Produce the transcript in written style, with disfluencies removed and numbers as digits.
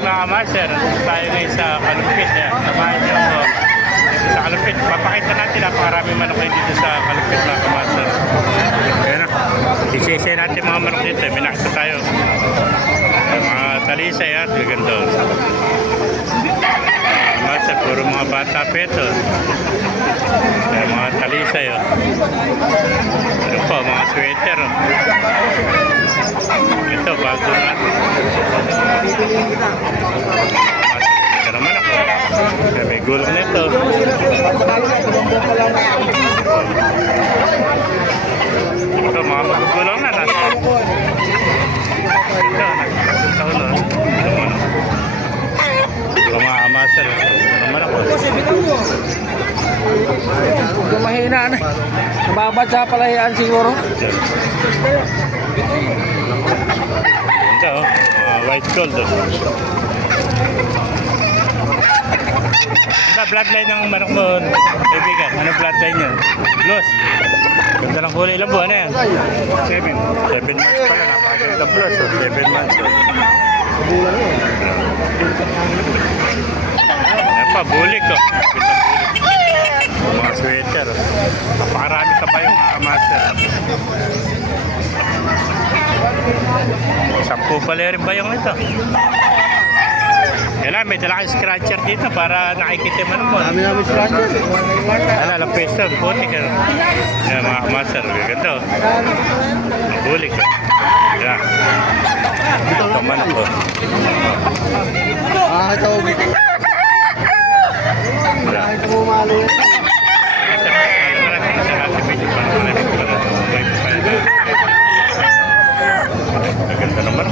mga master, tayo ngayon sa Kalumpit. Samahan niyo ako sa Kalumpit. Papakita natin napakarami manok kayo dito sa Kalumpit mga master. Ayan na. Isisay natin mga manok dito. May nakita tayo. Mga talisay at gaganda. Master, puro mga bata peto. Mga talisay. Ano po, mga sweater. Ito, bago natin. Ito naman ako. May gulong na ito. Ito, mga magugulong na. Ito, nagkakataon na. Ito, mga amasal. Ito naman ako. Kung mahina na. Nababad sa palayaan siguro. Ito, white gold. Ano bloodline ng manok mo, kaibigan? Ano bloodline nyo? Blues. Ganda ng kulay. Ilang buwan na yan? 7 months pala. Napakaganda blues. 7 months. Ayan pa, bulik. Ganda bulik. Mga sweater. Napakarami ka pa yung mga master. 10 pala rin ba yung ito? Yan lang, may dala kang scratcher dito para nakikita mo naman. Kami namin scratcher. Ala, lang peso, puti ka. Yan mga master, ganda. Mabulik ka. Yan. Ito man ako. Ito. Ito mo malo yan. Ganda naman.